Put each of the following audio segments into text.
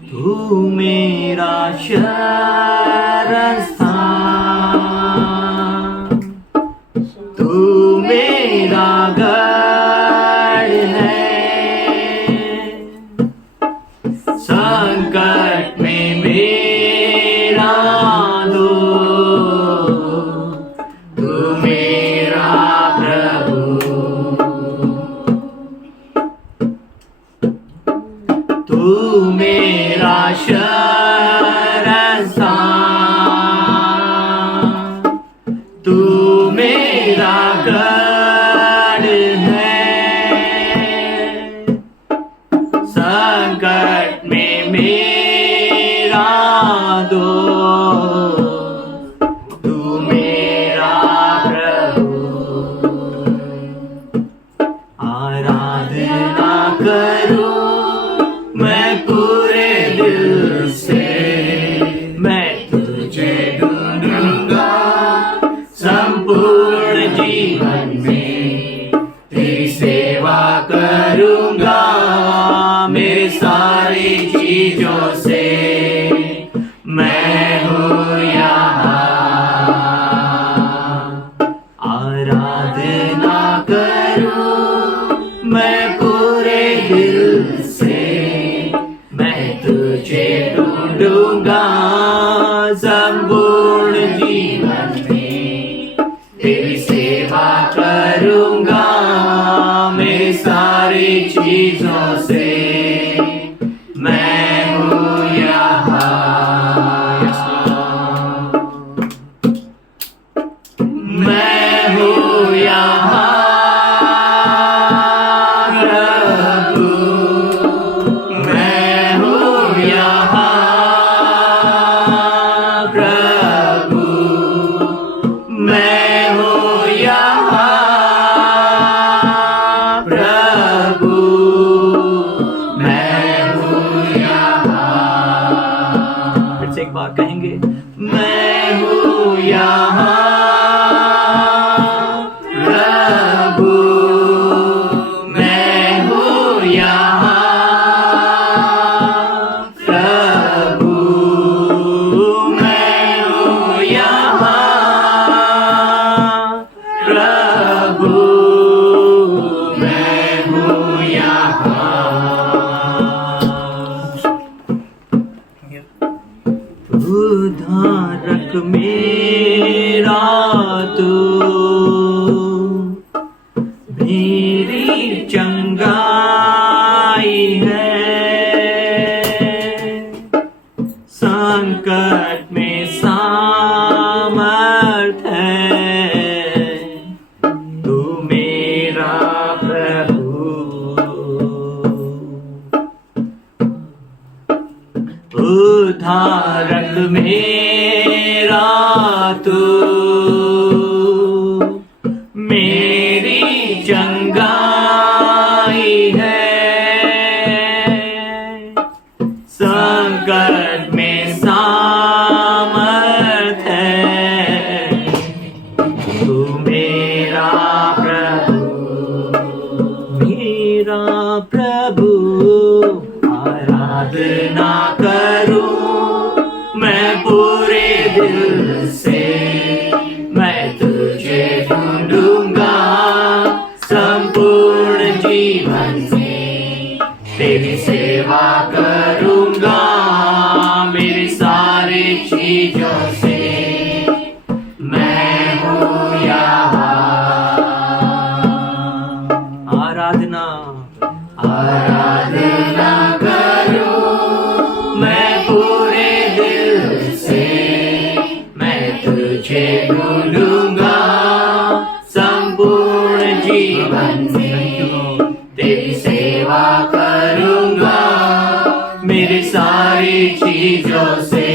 तू मेरा शरण स्थान, तू मेरा गढ़ है, संकट में मेरा दोस्त, तू मेरा प्रभु, तू मेरा शरण स्थान, तू मेरा गढ़ है, संकट में मेरा दोस्त, तू मेरा प्रभु। आराधना करूं मैं पूरे दिल से, मैं तुझे ढूंढूंगा संपूर्ण जीवन में, तेरी सेवा करूंगा मेरी सारी चीजों से, मैं हूँ यहाँ। आराधना करूं मैं पूरे दिल से, मैं तुझे ढूंढूंगा संपूर्ण जीवन में, तेरी सेवा करूंगा मेरी सारी चीजों से, मैं हूँ यहाँ। मैं हूँ यहाँ प्रभु, मैं हूँ यहाँ प्रभु, मैं हूँ यहाँ प्रभु, मैं हूँ यहाँ। फिर से एक बार कहेंगे, मैं हूँ यहाँ प्रभु, मैं हूँ यहाँ प्रभु, मैं हूँ यहाँ प्रभु, मैं हूँ यहाँ। उद्धारक मेरा तू, मेरी चंगाई है, संकट में सामर्थ है, तू मेरा प्रभु। उद्धारक मेरा तू, मेरी चंगाई है, संकट में सामर्थ है, तू मेरा प्रभु, मेरा प्रभु। आराधना करूं मैं पूरे दिल से, मैं तुझे ढूंढूंगा संपूर्ण जीवन में, तेरी सेवा करूंगा मेरी सारी चीजों से, मैं हूँ यहाँ। आराधना आराधना करूं मैं पूरे दिल से, मैं तुझे ढूंढूंगा संपूर्ण जीवन में, तेरी सेवा करूंगा मेरी सारी चीजों से,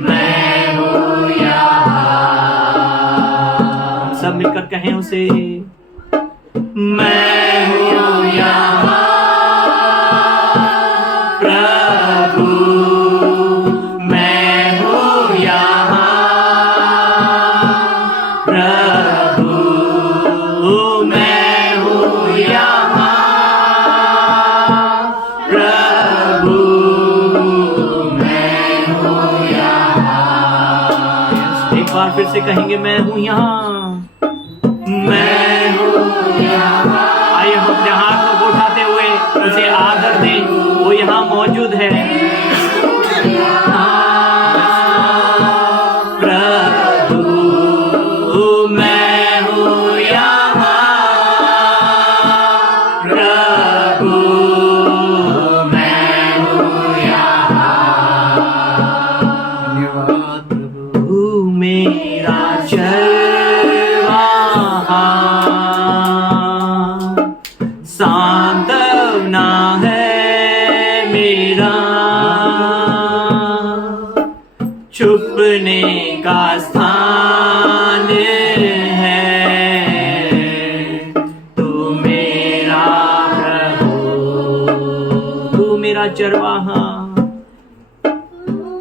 मैं हूँ यहाँ। सब मिलकर कहें उसे, मैं हूँ यहाँ प्रभु, मैं हूँ यहाँ प्रभु, मैं हूँ यहाँ प्रभु, बार फिर से कहेंगे मैं हूं यहाँ, मैं हूं यहाँ। आइए हम अपने हाथों को उठाते हुए उसे आदर दें, वो यहाँ मौजूद है। सांत्वना है मेरा, छुपने का स्थान है, तू मेरा प्रभु, तू मेरा चरवाहा,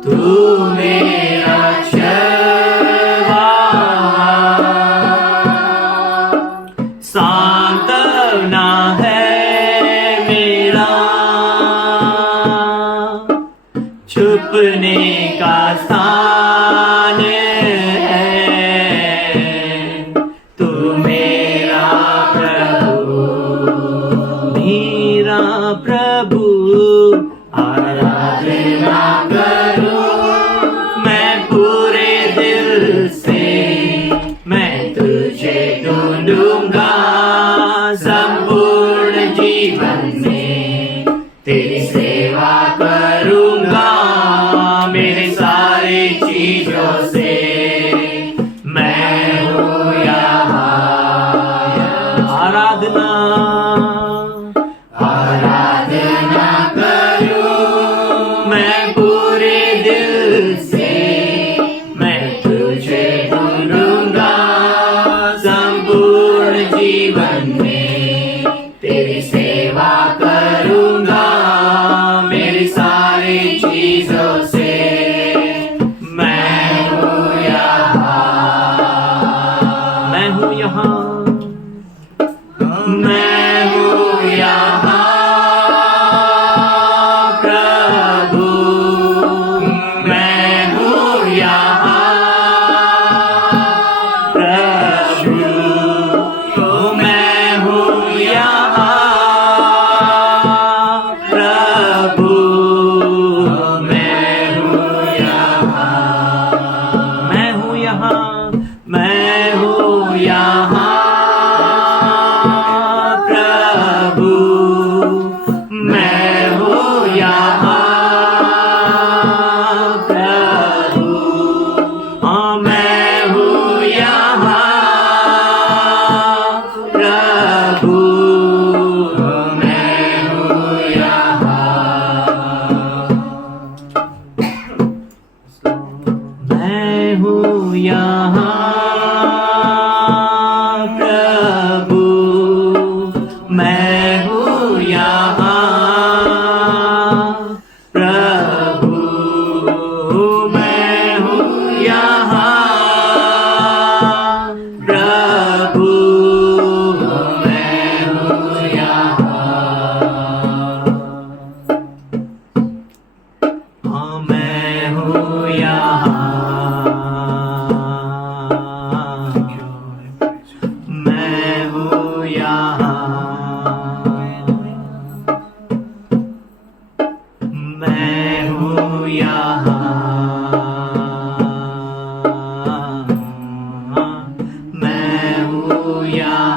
तू मेरा चरवाहा, सांत्वना है मेरा, छुपने का स्थान है, तू मेरा प्रभु, मेरा प्रभु। आराधना करूं मैं पूरे दिल से, मैं तुझे ढूंढूंगा संपूर्ण जीवन में, तेरी सेवा करूंगा मेरे सारे चीजों से, मैं हूँ यहाँ। आराधना करूं मैं पूरे दिल से, मैं तुझे ढूंढूंगा संपूर्ण जीवन में, तेरी सेवा करूंगा मेरी सारी चीजों से, मैं हूँ यहाँ, मैं हूँ यहाँ, मैं हूँ यहाँ प्रभु, मैं हूँ यहाँ प्रभु, मैं हूँ यहाँ प्रभु, मैं हूँ यहाँ, मैं हूँ यहाँ, मैं हूँ यहाँ प्रभु, मैं हूँ यहाँ प्रभु, हाँ मैं हूँ यहाँ प्रभु, मैं हूँ यहाँ, मैं हूँ यहाँ प्रभु, मैं हूँ यहाँ प्रभु, मैं हूँ यहाँ प्रभु, मैं हूँ यहाँ, हाँ मैं हूँ यहाँ, मैं हूँ यहाँ, मैं हूँ यहाँ, मैं हूँ यहाँ,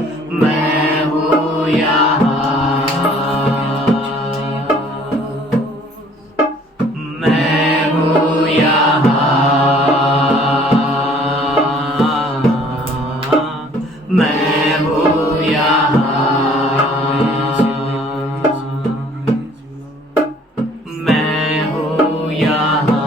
मैं हूँ यहाँ, मैं हूँ यहाँ, मैं हूँ यहाँ, मैं हूँ यहाँ, मैं हूँ यहाँ,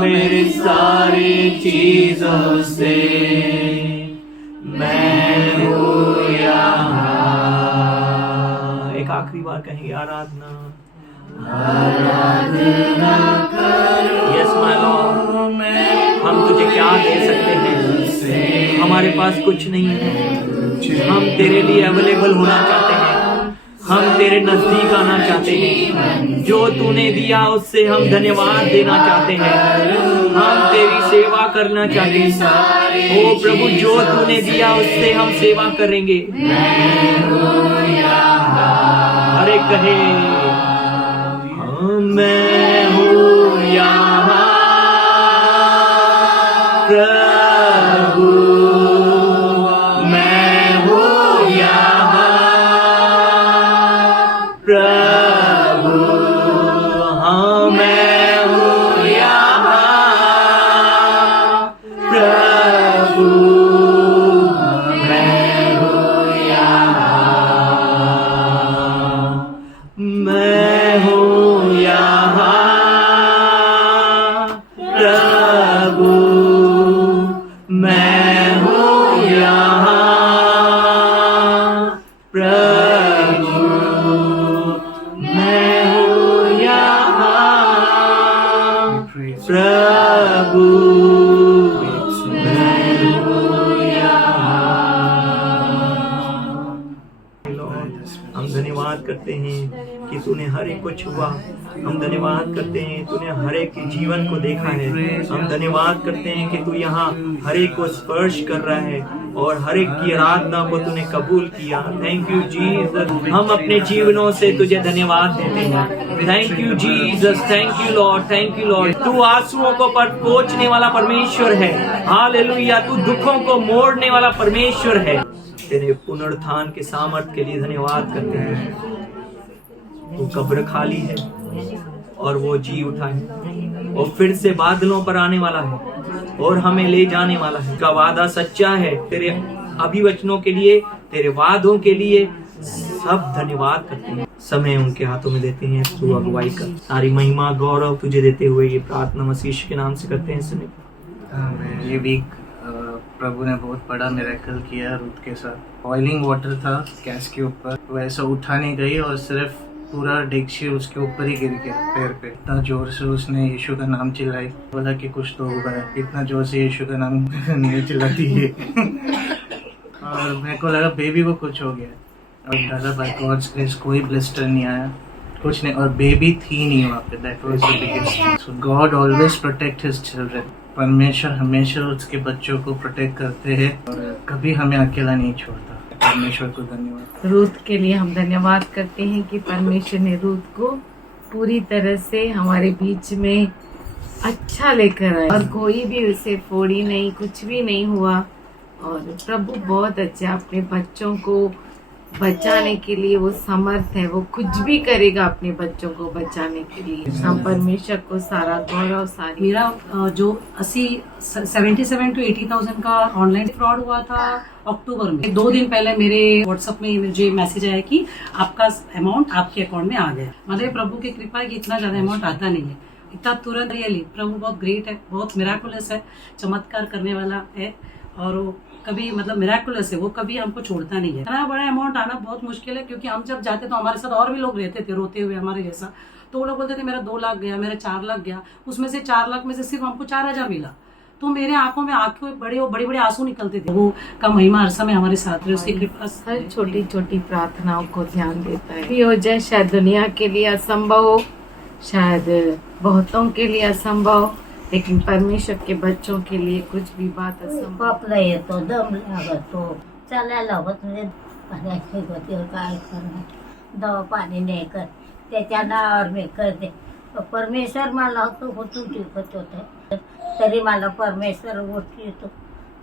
मेरी सारी चीजों से मैं हूँ यहाँ। एक आखिरी बार कहेंगे आराधना यस माय लॉर्ड। हम तुझे क्या दे सकते हैं, हमारे पास कुछ नहीं है। हम तेरे लिए अवेलेबल होना चाहते हैं, हम तेरे नजदीक आना चाहते हैं। जो तूने दिया उससे हम धन्यवाद देना चाहते हैं, हम तेरी सेवा करना चाहते हैं। ओ प्रभु, जो तूने दिया उससे हम सेवा करेंगे। हर एक कहे मैं हूँ यहाँ प्रभु, मैं हूँ यहाँ प्रभु, हाँ मैं हूँ यहाँ प्रभु, मैं हूँ यहाँ, मैं हूँ यहाँ प्रभु, मैं हूँ यहाँ प्रभु, मैं हूँ यहाँ प्रभु, मैं हूँ यहाँ। हम धन्यवाद करते हैं कि तूने हर एक को छुआ। हम धन्यवाद करते हैं तूने हर एक के जीवन को देखा है। हम धन्यवाद करते हैं कि तू यहाँ हर एक को स्पर्श कर रहा है और हर एक की आराधना को तूने कबूल किया। Thank you Jesus. हम अपने जीवनों से तुझे धन्यवाद देते हैं। Thank you Jesus, thank you Lord, thank you Lord. तू आंसुओं को पोंछने वाला परमेश्वर है। हालेलुया। तू दुखों को मोड़ने वाला परमेश्वर है। तेरे पुनरुत्थान के सामर्थ के लिए धन्यवाद करते हैं। तू कब्र खाली है और वो जी उठा है और फिर से बादलों पर आने वाला है और हमें ले जाने वाला है। का वादा सच्चा है। तेरे अभिवचनों के लिए, तेरे वादों के लिए सब धन्यवाद करते हैं। समय उनके हाथों में देते हैं। तू अगुवाई कर। सारी महिमा गौरव तुझे देते हुए ये प्रार्थना मसीह के नाम से करते हैं। समय ये वीक प्रभु ने बहुत बड़ा मिरेकल किया रूथ के साथ। बॉइलिंग वाटर था गैस के ऊपर, वो ऐसा उठा नहीं गई और सिर्फ पूरा डेक्ची उसके ऊपर ही गिर गया पैर पे। इतना जोर से उसने यीशु का नाम चिल्लाई, बोला कि कुछ तो होगा। इतना जोर से यीशु का नाम नहीं चिल्लाती है और मेरे को लगा बेबी को कुछ हो गया और दादा बाय गॉड्स ग्रेस कोई ब्लिस्टर नहीं आया, कुछ नहीं, और बेबी थी नहीं वहाँ पे। That was the biggest. So God always protect his children. परमेश्वर हमेशा उसके बच्चों को प्रोटेक्ट करते हैं और कभी हमें अकेला नहीं छोड़ता। परमेश्वर को धन्यवाद। रूथ के लिए हम धन्यवाद करते हैं कि परमेश्वर ने रूथ को पूरी तरह से हमारे बीच में अच्छा लेकर आया और कोई भी उसे फोड़ी नहीं, कुछ भी नहीं हुआ। और प्रभु बहुत अच्छा अपने बच्चों को बचाने के लिए वो समर्थ है। वो कुछ भी करेगा अपने बच्चों को बचाने के लिए। हम परमेश्वर को सारा गौरव, सारी मेरा जो 77 to 80,000 का ऑनलाइन फ्रॉड हुआ था अक्टूबर में। 2 दिन पहले मेरे व्हाट्सएप में मुझे मैसेज आया कि आपका अमाउंट आपके अकाउंट में आ गया। मतलब प्रभु की कृपा है कि इतना ज्यादा अमाउंट आता नहीं है, इतना तुरंत। रियली प्रभु बहुत ग्रेट है, बहुत मिराकुलस है, चमत्कार करने वाला है। और वो कभी मतलब मिराकुलस है, वो कभी हमको छोड़ता नहीं है। इतना बड़ा अमाउंट आना बहुत मुश्किल है, क्योंकि हम जब जाते तो हमारे साथ और भी लोग रहते थे रोते हुए हमारे जैसा। तो वो लोग बोलते थे मेरा 2 लाख गया, मेरा 4 लाख गया। उसमें से 4 लाख में से सिर्फ हमको 4,000 मिला। तो मेरे आंखों में बड़े बड़े आंसू निकलते थे। वो का महिमा हर समय हमारे साथ है, उसकी कृपा हर छोटी छोटी प्रार्थनाओं को ध्यान देता है। ये हो जाए शायद दुनिया के लिए असंभव हो, शायद बहुतों के लिए असंभव, लेकिन परमेश्वर के बच्चों के लिए कुछ भी बात असंभव। खोकला येतो, दम लागतो, चालायला होत म्हणजे पाण्याची गती काय करणार, दवा पाणी नाही कर, त्याच्या नावावर मी करते. परमेश्वर मला होतो टिकत होते, तरी मला परमेश्वर गोष्टी येतो.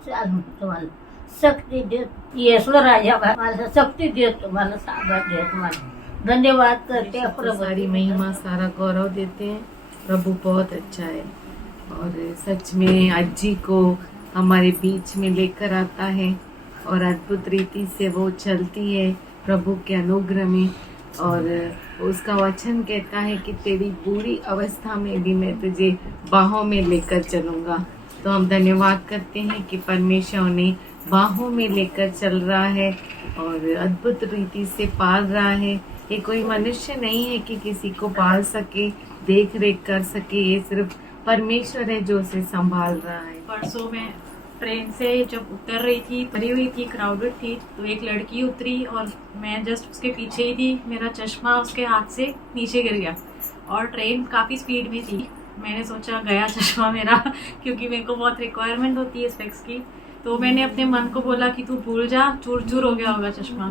चाल तुम्हाला शक्ती देत येसो राजा, मला शक्ती देतो, मला सामर्थ्य देत. मला धन्यवाद करते. सारी महिमा सारा गौरव देते हैं। प्रभु बहुत अच्छा है और सच में अज्जी को हमारे बीच में लेकर आता है और अद्भुत रीति से वो चलती है प्रभु के अनुग्रह में। और उसका वचन कहता है कि तेरी बुरी अवस्था में भी मैं तुझे बाहों में लेकर चलूँगा। तो हम धन्यवाद करते हैं कि परमेश्वर उन्हें बाहों में लेकर चल रहा है और अद्भुत रीति से पाल रहा है। ये कोई मनुष्य नहीं है कि किसी को पाल सके, देख रेख कर सके, ये सिर्फ परमेश्वर है जो उसे संभाल रहा है। परसों मैं ट्रेन से जब उतर रही थी, भरी हुई थी, क्राउडेड थी, तो एक लड़की उतरी और मैं जस्ट उसके पीछे ही थी। मेरा चश्मा उसके हाथ से नीचे गिर गया और ट्रेन काफ़ी स्पीड में थी। मैंने सोचा गया चश्मा मेरा, क्योंकि मेरे को बहुत रिक्वायरमेंट होती है स्पेक्स की। तो मैंने अपने मन को बोला कि तू भूल जा, चूर चूर हो गया होगा चश्मा।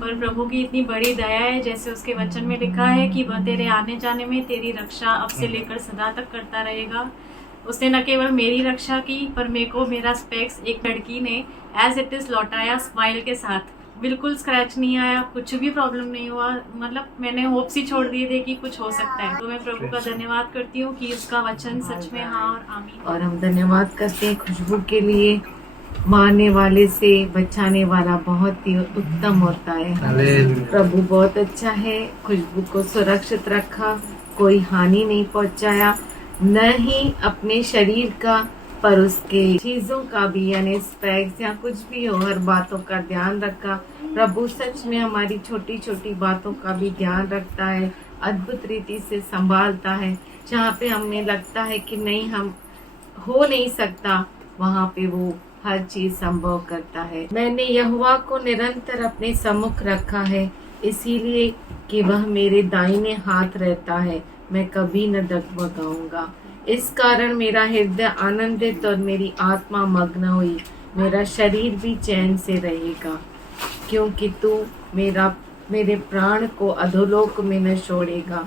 पर प्रभु की इतनी बड़ी दया है, जैसे उसके वचन में लिखा है कि वह तेरे आने जाने में तेरी रक्षा अब से लेकर सदा तक करता रहेगा। उसने न केवल मेरी रक्षा की, पर मेरे को मेरा स्पेक्स एक लड़की ने एज इट इज़ लौटाया, स्माइल के साथ। बिल्कुल स्क्रैच नहीं आया, कुछ भी प्रॉब्लम नहीं हुआ। मतलब मैंने होप्स ही छोड़ दिए थे कि कुछ हो सकता है। तो मैं प्रभु का धन्यवाद करती हूँ कि उसका वचन सच में हाँ और आमीन। और हम धन्यवाद करते हैं खुशबू के लिए। मारने वाले से बचाने वाला बहुत ही उत्तम होता है। हालेलुया। प्रभु बहुत अच्छा है, खुशबू को सुरक्षित रखा, कोई हानि नहीं पहुंचाया, न ही अपने शरीर का पर उसके चीजों का भी, यानी स्पेक्स या कुछ भी हो, हर बातों का ध्यान रखा। प्रभु सच में हमारी छोटी छोटी बातों का भी ध्यान रखता है, अद्भुत रीति से संभालता है। जहाँ पे हमें लगता है कि नहीं, हम हो नहीं सकता, वहाँ पे वो हर चीज संभव करता है। मैंने यहोवा को निरंतर अपने सम्मुख रखा है, इसीलिए कि वह मेरे दाहिने हाथ रहता है, मैं कभी न डगमगाऊंगा। इस कारण मेरा हृदय आनंदित और मेरी आत्मा मग्न हुई, मेरा शरीर भी चैन से रहेगा, क्योंकि तू मेरे प्राण को अधोलोक में न छोड़ेगा,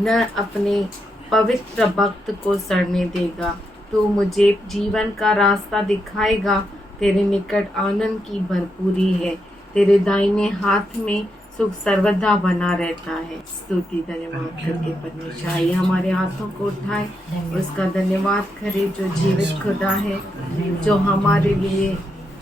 न अपने पवित्र भक्त को सड़ने देगा। तू मुझे जीवन का रास्ता दिखाएगा, तेरे निकट आनंद की भरपूरी है, तेरे दाहिने हाथ में सुख सर्वदा बना रहता है। स्तुति धन्यवाद करके परमेश्वर आइए हमारे हाथों को उठाए, उसका धन्यवाद करे जो जीवित खुदा है, जो हमारे लिए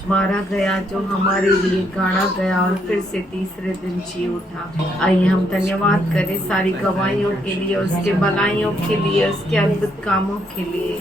मारा गया, जो हमारे लिए गाड़ा गया और फिर से तीसरे दिन जी उठा। आइए हम धन्यवाद करें सारी गवाहियों के लिए, उसके भलाइयों के लिए, उसके अद्भुत कामों के लिए।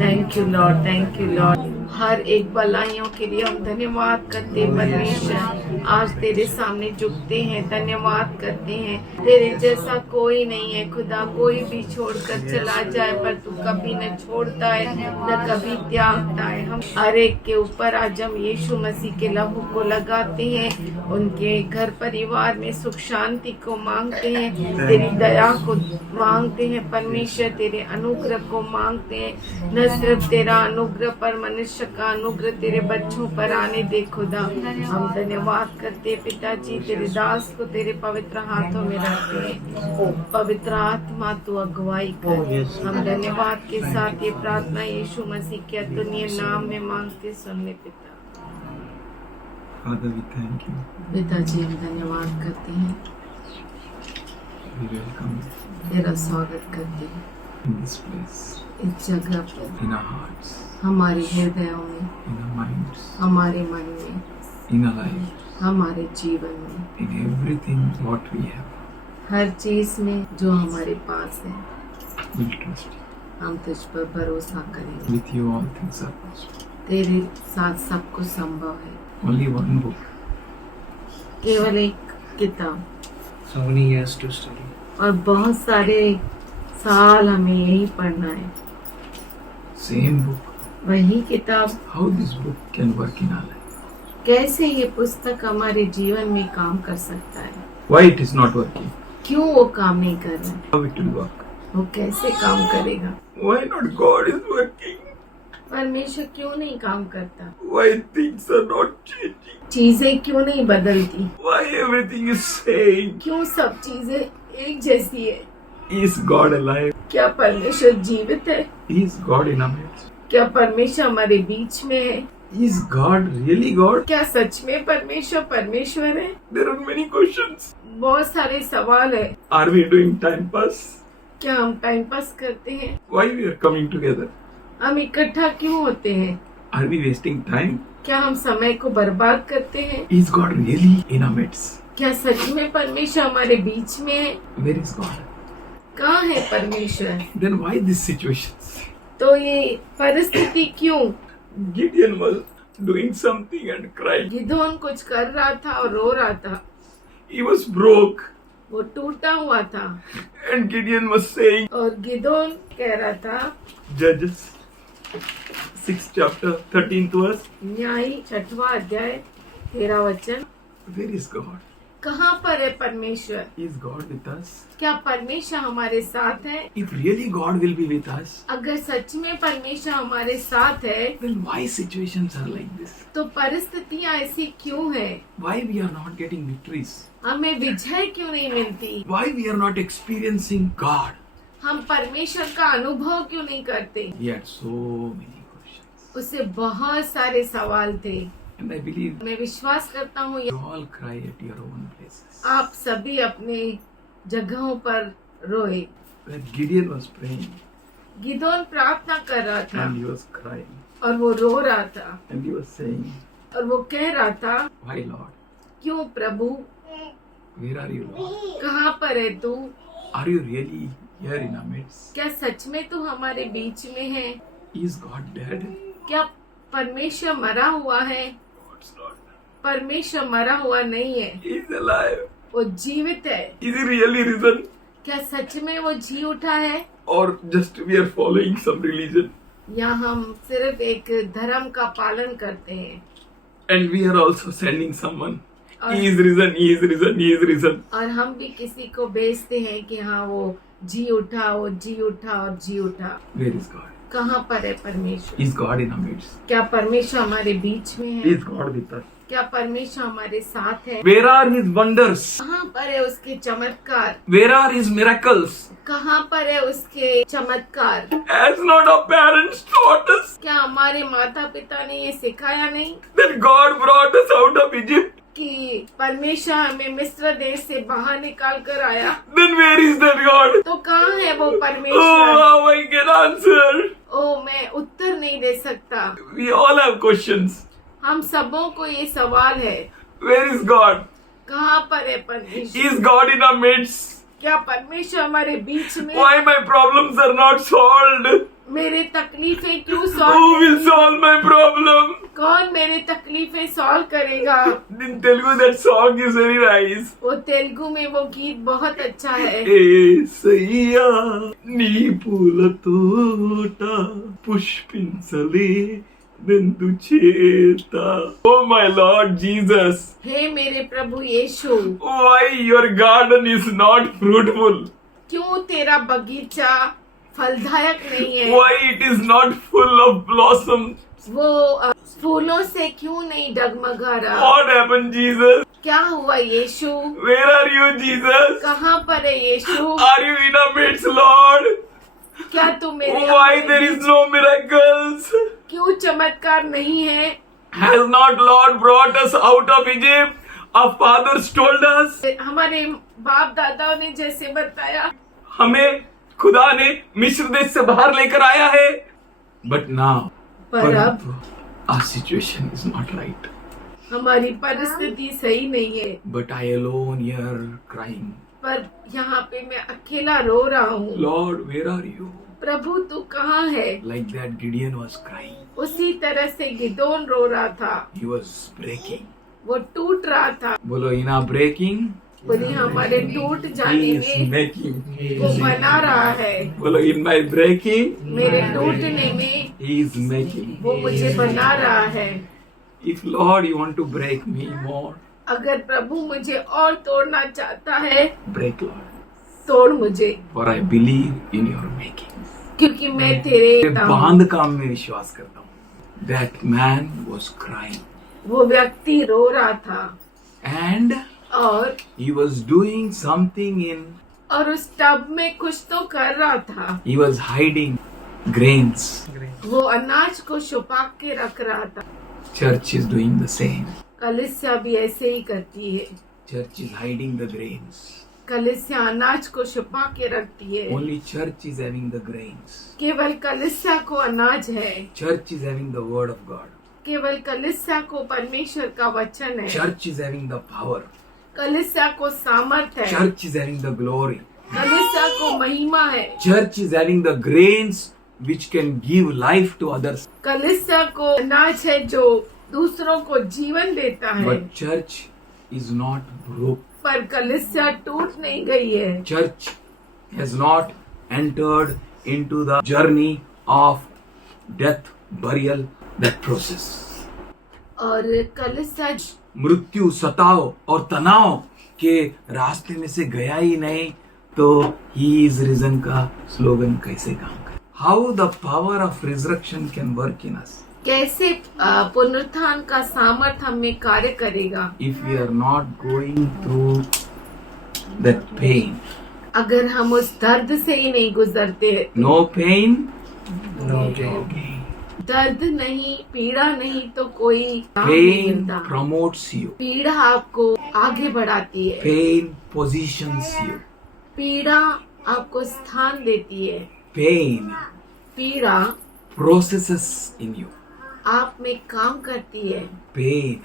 Thank you Lord, thank you Lord. हर एक भलाइयों के लिए हम धन्यवाद करते हैं परमेश्वर। आज तेरे सामने झुकते हैं, धन्यवाद करते हैं। तेरे जैसा कोई नहीं है खुदा, कोई भी छोड़कर चला जाए पर तू कभी न छोड़ता है, न कभी त्यागता है। हम हर एक के ऊपर आज हम यीशु मसीह के लहू को लगाते हैं, उनके घर परिवार में सुख शांति को मांगते हैं, तेरी दया को मांगते हैं परमेश्वर, तेरे अनुग्रह को मांगते हैं। न सिर्फ तेरा अनुग्रह पर मनुष्य का अनुग्रह तेरे बच्चों पर आने दे खुदा। हम धन्यवाद करते पिताजी, तेरे दास को तेरे पवित्र हाथों में रखते हैं। पवित्र आत्मा तू अगुवाई कर। हम धन्यवाद के साथ ये प्रार्थना यीशु मसीह के अतुल्य नाम में मांगते सुनने पिता। Father, we thank you. पिताजी हम धन्यवाद करते हैं, We welcome you तेरा स्वागत करते हैं in this place, इस जगह पर, in our hearts, हमारे हृदयों में, in our minds, हमारे मन में, in our lives, हमारे जीवन में, in everything what we have. हर चीज में जो हमारे पास है। We'll trust you. हम तुझ पर भरोसा करेंगे, With you all things are possible. तेरे साथ सब कुछ संभव है। Only one book. केवल एक किताब So many years to study. और बहुत सारे साल हमें यही पढ़ना है, Same book. वही किताब। How this book can work in our life? कैसे ये पुस्तक हमारे जीवन में काम कर सकता है? Why it is not working? क्यों वो काम नहीं कर रहा है? How it will work? वो कैसे काम करेगा? Why not God is working? परमेश्वर क्यों नहीं काम करता? Why things are not changing? चीजें क्यों नहीं बदलती? Why everything is same? क्यों सब चीजें एक जैसी है? Is God alive? क्या परमेश्वर जीवित है? Is God in our midst? क्या परमेश्वर हमारे बीच में है? Is God really God? क्या सच में परमेश्वर परमेश्वर है? There are many questions. बहुत सारे सवाल है। Are we doing time pass? क्या हम टाइम पास करते हैं? Why we are coming together? हम इकट्ठा क्यों होते हैं? Are we wasting time? क्या हम समय को बर्बाद करते हैं? Is God really in our midst? क्या सच में परमेश्वर हमारे बीच में है? Where is God? कहाँ है परमेश्वर? Then why these situations? तो ये परिस्थिति क्यों? Gideon was doing something and crying. Gideon कुछ कर रहा था और रो रहा था, He was broke. वो टूटा हुआ था And Gideon was saying, और गिदोन कह रहा था, Judges 6th chapter 13th verse, न्यायी 6वां अध्याय 13 वचन, where is God? कहाँ पर है परमेश्वर? Is God with us? क्या परमेश्वर हमारे साथ है? If really God will be with us, अगर सच में परमेश्वर हमारे साथ है then why situations are like this? तो परिस्थितियाँ ऐसी क्यों है? Why we are not getting victories? हमें विजय क्यों नहीं मिलती? Why we are not experiencing God? हम परमेश्वर का अनुभव क्यों नहीं करते? He had so many questions. उससे बहुत सारे सवाल थे। And I believe मैं विश्वास करता हूँ you all cry at your own places. आप सभी अपने जगहों पर रोए। When Gideon was praying Gideon प्रार्थना कर रहा था and he was crying और वो रो रहा था and he was saying, और वो कह रहा था, why Lord? क्यों प्रभु, Where are you, Lord? कहाँ पर है तू? Are you really here in our midst? क्या सच में तू हमारे बीच में है? Is God dead? क्या परमेश्वर मरा हुआ है? God's not. परमेश्वर मरा हुआ नहीं है, He is alive. वो जीवित है। Is he really risen? क्या सच में वो जी उठा है? Or just we are following some religion? या हम सिर्फ एक धर्म का पालन करते हैं And we are also sending someone. और, He is risen, he is risen, he is risen. और हम भी किसी को भेजते हैं कि हाँ वो जी उठा, वो जी उठा और जी उठा। Where is God? कहाँ पर है परमेश्वर? Is God in our midst? क्या परमेश्वर हमारे बीच में है? Is God with us? क्या परमेश्वर हमारे साथ है? Where are his wonders? कहाँ पर है उसके चमत्कार? Where are his miracles? कहाँ पर है उसके चमत्कार? Has not our parents taught us क्या हमारे माता पिता ने ये सिखाया नहीं that God brought us out of Egypt? कि परमेश्वर हमें मिस्र देश से बाहर निकाल कर आया? Then where is that God? तो कहाँ है वो Oh, परमेश्वर? how I can answer? ओ, मैं उत्तर नहीं दे सकता। We all have questions. हम सबों को ये सवाल है, Where is God? कहाँ पर है परमेश्वर? Is God in our midst? क्या परमेश्वर हमारे बीच में? Why my problems are not solved? मेरे तकलीफें क्यों Who सॉल्व will नहीं? solve my problem? कौन मेरे तकलीफें सॉल्व करेगा? In Telugu, that song is very nice. वो तेलुगु में वो गीत बहुत अच्छा है। ఏసయ్యా నీ పూల తోట పుష్పించలే నందు చేత. Oh my Lord Jesus, हे मेरे प्रभु यीशु, why your garden is not fruitful? क्यों तेरा बगीचा फलदायक नहीं है? Why it is not full of blossoms? वो फूलों से क्यों नहीं डगमगा रहा? What happened, Jesus? क्या हुआ यीशु? Where are you, Jesus? कहाँ पर है यीशु? Are you in our midst, Lord? क्या तू मेरे Why हमारे there is beach- no miracles? क्यों चमत्कार नहीं है? Has not Lord brought us out of Egypt? Our fathers told us. हमारे बाप दादाओं ने जैसे बताया, हमें खुदा ने मिस्र देश से बाहर लेकर आया है. But now, पर अब our situation is not right. हमारी परिस्थिति सही नहीं है। But I alone here crying. पर यहाँ पे मैं अकेला रो रहा हूँ। Lord, where are you? प्रभु तू कहाँ है? Like that Gideon was crying. उसी तरह से गिदोन रो रहा था, He was breaking. वो टूट रहा था। बोलो in our breaking, बोली हमारे टूट जाने He is में making. वो बना रहा है, बोलो in my breaking, मेरे टूटने में He is making. वो मुझे बना रहा है। If Lord you want to break me more, अगर प्रभु मुझे और तोड़ना चाहता है, break Lord. तोड़ मुझे, For I believe in your making. क्योंकि मैं तेरे मैं बांध काम में विश्वास करता हूँ. That man was crying वो व्यक्ति रो रहा था and और he was doing something in. और उस टब में कुछ तो कर रहा था। He was hiding grains. वो अनाज को छुपा के रख रहा था। Church is doing the same. कलीसिया भी ऐसे ही करती है। Church is hiding the grains. कलीसिया अनाज को छुपा के रखती है। Only church is having the grains. केवल कलीसिया को अनाज है। Church is having the word of God. केवल कलीसिया को परमेश्वर का वचन है। Church is having the power. कलीसिया को सामर्थ है, Church is having the glory. कलीसिया को महिमा है, Church is having the grains which can give life to others. कलीसिया को अनाज है जो दूसरों को जीवन देता है। But church is not broke. पर कलीसिया टूट नहीं गई है। Church has not entered into the journey of death, burial, that process. और कलीसिया मृत्यु, सताव और तनाव के रास्ते में से गया ही नहीं तो ही इज रिजन का स्लोगन कैसे काम करे? How the power of resurrection can work in us कैसे पुनरुत्थान का सामर्थ हम में कार्य करेगा if we are not going through that pain? अगर हम उस दर्द से ही नहीं गुजरते। No pain, no gain. दर्द नहीं, पीड़ा नहीं तो कोई काम नहीं पेन मिलता। प्रमोट्स यू, पीड़ा आपको आगे बढ़ाती है, पेन पोजीशंस यू, पीड़ा आपको स्थान देती है, पेन पीड़ा प्रोसेसेस इन यू, आप में काम करती है, पेन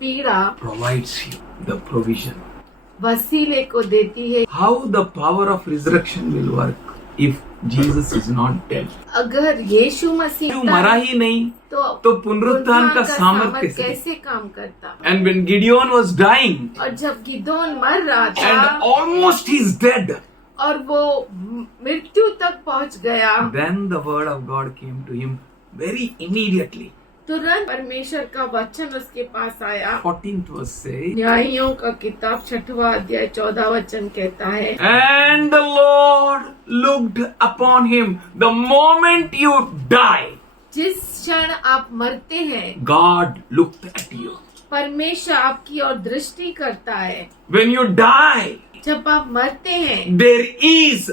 पीड़ा provides you the provision. वसीले को देती है। How the power of resurrection will work if Jesus is not dead? अगर यीशु मसीह यीशु मरा ही नहीं तो पुनरुत्थान का सामर्थ्य कैसे काम करता? And when Gideon was dying और जब गिदोन मर रहा and था almost he's dead, और वो मृत्यु तक पहुंच गया, then the word of God came to him very immediately. तुरंत परमेश्वर का वचन उसके पास आया। 14th verse says, न्यायियों का किताब 6वां अध्याय 14 वचन कहता है, and the Lord looked upon him the moment you die. जिस क्षण आप मरते हैं God looked at you. परमेश्वर आपकी ओर दृष्टि करता है। When you die, जब आप मरते हैं there is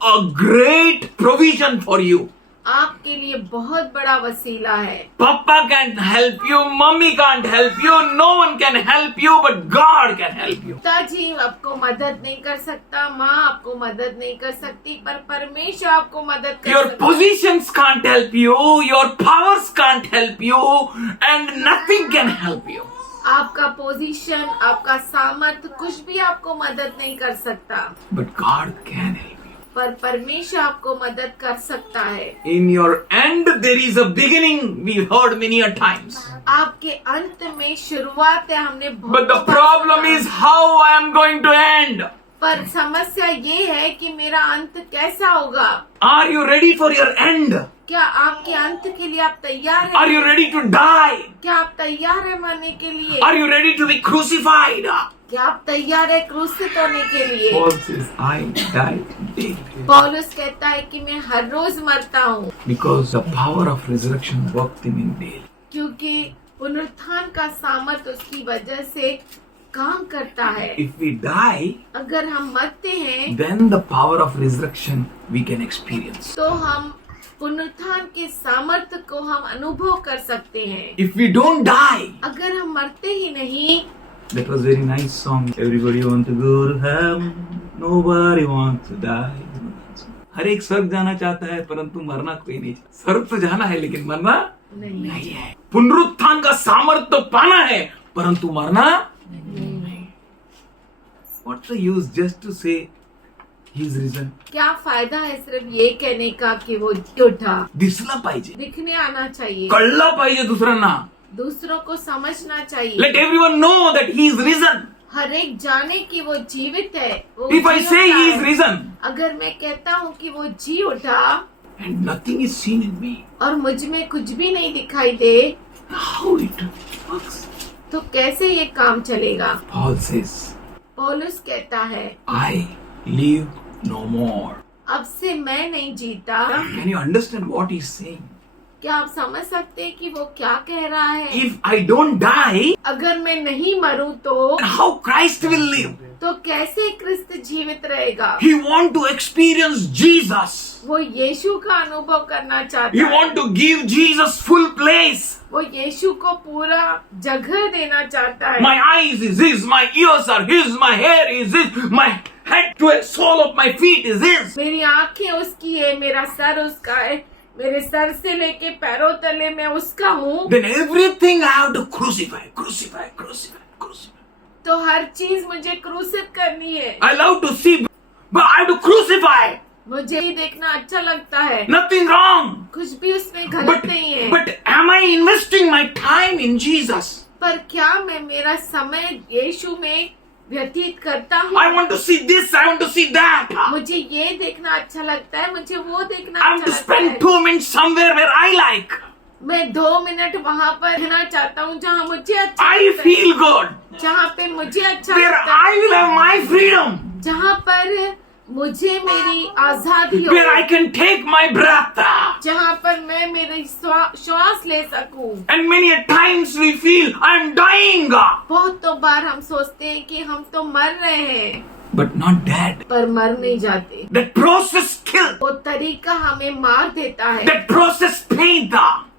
a great provision for you. आपके लिए बहुत बड़ा वसीला है। Papa can't help you, Mummy can't help you, no one can help you, but God can help you. पिताजी आपको मदद नहीं कर सकता, माँ आपको मदद नहीं कर सकती, पर परमेश्वर आपको मदद कर Your सकता। positions can't help you, your powers can't help you, and nothing can help you. आपका पोजीशन, आपका सामर्थ्य कुछ भी आपको मदद नहीं कर सकता, But God can help you. पर परमेश्वर आपको मदद कर सकता है। In your end, there is a beginning, we heard many a times. आपके अंत में शुरुआत है, हमने बहुत But the बार problem सुना। is how I am going to end. पर समस्या ये है कि मेरा अंत कैसा होगा। Are you ready for your end? क्या आपके अंत के लिए आप तैयार Are हैं? you ready to die? क्या आप तैयार हैं मरने के लिए? Are you ready to be crucified? क्या आप तैयार है क्रूसित होने के लिए? Paul says, I die daily. पौलुस कहता है कि मैं हर रोज मरता हूँ, Because the power of resurrection worked in him daily. क्योंकि पुनरुत्थान का सामर्थ्य उसकी वजह से काम करता है। If we die, अगर हम मरते हैं then the power of resurrection we can experience. तो हम पुनरुत्थान के सामर्थ्य को हम अनुभव कर सकते हैं। If we don't die, अगर हम मरते ही नहीं, that was very nice song. Everybody want to go to heaven, nobody wants to die. हर एक स्वर्ग जाना चाहता है परंतु मरना कोई नहीं चाहता। स्वर्ग तो जाना है लेकिन मरना नहीं है। पुनरुत्थान का सामर्थ्य तो पाना है परंतु मरना नहीं। What's the use just to say he is risen? क्या फायदा है सिर्फ ये कहने का कि वो उठा? दिसला पाहिजे, दिखने आना चाहिए, कळला पाहिजे दुसऱ्यांना. दूसरों को समझना चाहिए, Let everyone know that he is risen. हर एक जाने कि वो जीवित है, वो If I जी say उठा he है। is risen अगर मैं कहता हूँ कि वो जी उठा and nothing is seen in me, और मुझ में कुछ भी नहीं दिखाई दे, how it works? तो कैसे ये काम चलेगा? Paul says, पौलुस कहता है, I live no more. अब से मैं नहीं जीता। Can you understand what he's saying? क्या आप समझ सकते हैं कि वो क्या कह रहा है? If I don't die, अगर मैं नहीं मरूं तो then how Christ will live? तो कैसे क्रिस्त जीवित रहेगा? He want to experience Jesus. वो यीशु का अनुभव करना He चाहता है। want to give Jesus full place. वो यीशु को पूरा जगह देना चाहता है। My eyes is his, my ears are his, my hair is his, my head to a sole of my feet is his. मेरी आंखें उसकी है, मेरा सर उसका है, मेरे सर से लेके पैरों तले मैं उसका हूँ। Then everything I have to crucify. तो हर चीज मुझे क्रूसिफ करनी है। I love to see, but I have to crucify. मुझे ही देखना अच्छा लगता है, Nothing wrong. कुछ भी उसमें गलत नहीं है। But am I investing my time in Jesus? पर क्या मैं मेरा समय यीशु में व्यतीत करता हूँ? I want to see this, I want to see that. मुझे ये देखना अच्छा लगता है, मुझे वो देखना I want अच्छा to लगता है। spend 2 minutes somewhere where I like. मैं 2 मिनट वहाँ पर रहना चाहता हूँ जहाँ मुझे अच्छा I लगता है, feel good. जहाँ पे मुझे अच्छा Where लगता I will have my freedom. है, जहाँ पर मुझे मेरी आजादी हो, Where I can take my breath. जहाँ पर मैं मेरी श्वास ले सकूं। And many a times we feel I'm dying. बहुत तो बार हम सोचते हैं कि हम तो मर रहे हैं, But not dead. पर मर नहीं जाते। That process kills. वो तरीका हमें मार देता है, That process pains.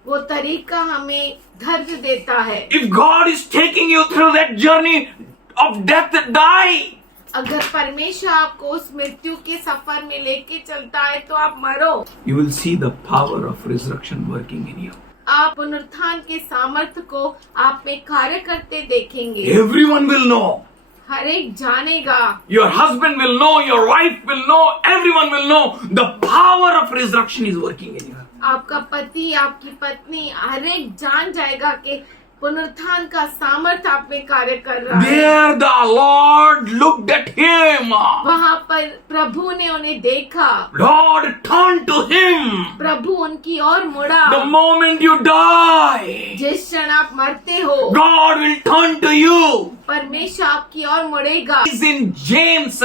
वो तरीका हमें दर्द देता है। If God is taking you through that journey of death, die. अगर परमेश्वर आपको उस मृत्यु के सफर में लेके चलता है तो आप मरो। You will see the power of resurrection working in you. आप पुनरुत्थान के सामर्थ्य को आप में कार्य करते देखेंगे। Everyone will know. हर एक जानेगा, Your husband will know, your wife will know, everyone will know the power of resurrection is working in you. आपका पति, आपकी पत्नी, हर एक जान जाएगा कि पुनरुत्थान का सामर्थ्य आप में कार्य कर रहा है। There the Lord looked at him. वहाँ पर प्रभु ने उन्हें देखा, Lord turned to him. प्रभु उनकी ओर मुड़ा। The moment you die, जिस क्षण आप मरते हो, God will turn to you. परमेश्वर आपकी ओर मुड़ेगा। Is in James,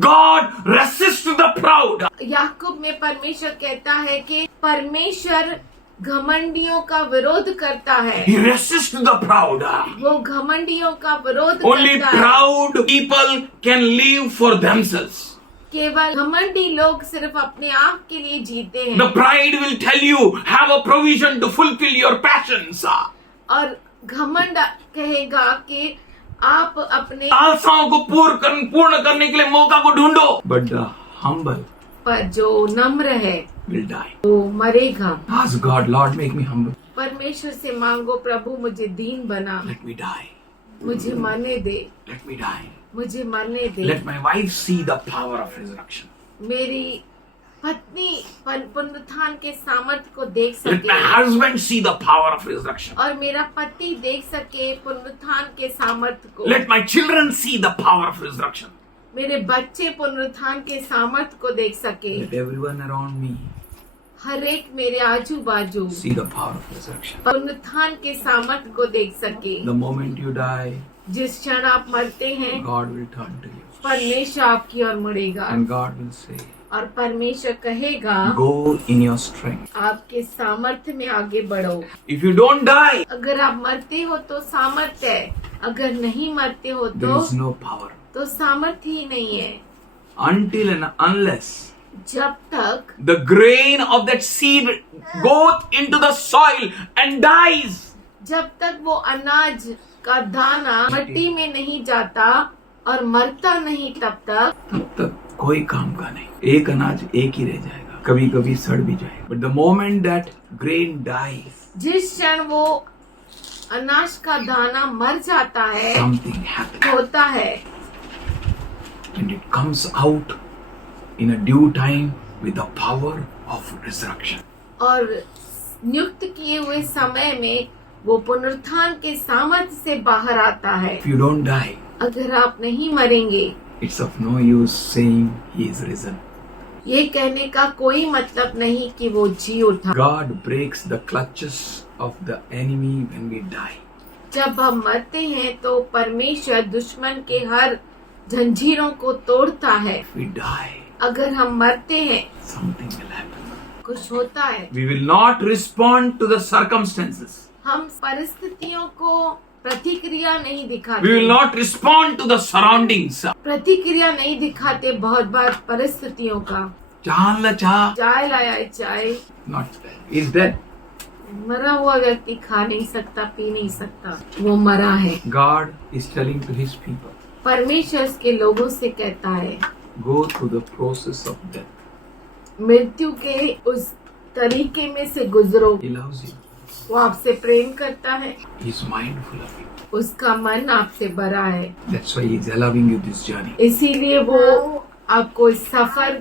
God resists the proud. याकूब में परमेश्वर कहता है कि परमेश्वर घमंडियों का विरोध करता है। He resists the proud. वो घमंडियों का विरोध Only करता है। proud people can live for themselves. केवल घमंडी लोग सिर्फ अपने आप के लिए जीते हैं। The pride will tell you, have a provision to fulfill your passions. और घमंड कहेगा कि आप अपने आशाओं को पूर्ण करने के लिए मौका को ढूंढो. But the humble पर जो नम्र है will die. वो मरेगा। Ask God, Lord, make me humble. परमेश्वर से मांगो, प्रभु मुझे दीन बना, Let me die. मुझे मरने दे, Let me die. मुझे मरने दे। Let my wife see the power of resurrection. मेरी पत्नी पुनरुत्थान के सामर्थ्य को देख Let सके my husband see the power of resurrection. और मेरा पति देख सके पुनरुत्थान के सामर्थ्य को। Let my children see the power of resurrection. मेरे बच्चे पुनरुत्थान के सामर्थ्य को देख सके। Let everyone around me हर एक मेरे आजू बाजू see the power of resurrection. पुनरुत्थान के सामर्थ्य को देख सके। The moment you die, जिस क्षण आप मरते हैं, God will turn to you. परमेश्वर आपकी ओर मुड़ेगा And God will say, और परमेश्वर कहेगा, go in your strength. आपके सामर्थ्य में आगे बढ़ो। If you don't die, अगर आप मरते हो तो सामर्थ्य है, अगर नहीं मरते हो there is no power. तो सामर्थ्य ही नहीं है। Until and unless जब तक the grain of that seed goes into the soil and dies, जब तक वो अनाज का दाना मिट्टी में नहीं जाता और मरता नहीं, तब तक कोई काम का नहीं. एक अनाज एक ही रह जाएगा, कभी कभी सड़ भी जाएगा. But the moment that grain dies, जिस क्षण वो अनाज का दाना मर जाता है, something happens. होता है, And it comes out in a due time with the power of resurrection. और नियुक्त किए हुए समय में वो पुनरुत्थान के सामर्थ्य से बाहर आता है। If you don't die, अगर आप नहीं मरेंगे, it's of no use saying he is risen. ये कहने का कोई मतलब नहीं कि वो जी उठा। God breaks the clutches of the enemy when we die. जब हम मरते हैं तो परमेश्वर दुश्मन के हर जंजीरों को तोड़ता है। If we die, अगर हम मरते हैं, something will happen. कुछ होता है। We will not respond to the circumstances. हम परिस्थितियों को प्रतिक्रिया नहीं We will दिखाते, not respond to the surroundings. प्रतिक्रिया नहीं दिखाते बहुत बार परिस्थितियों का। चाह ला चाह, चाय लाया है, चाय not is dead. मरा हुआ व्यक्ति खा नहीं सकता, पी नहीं सकता, वो मरा है। God is telling to his people, परमेश्वर उसके लोगों से कहता है, go through the process of death. मृत्यु के उस तरीके में से गुजरो। He loves you. वो आपसे प्रेम करता है, He is mindful of you. उसका मन आपसे बड़ा है, That's why He is allowing you this journey. इसीलिए वो आपको इस सफर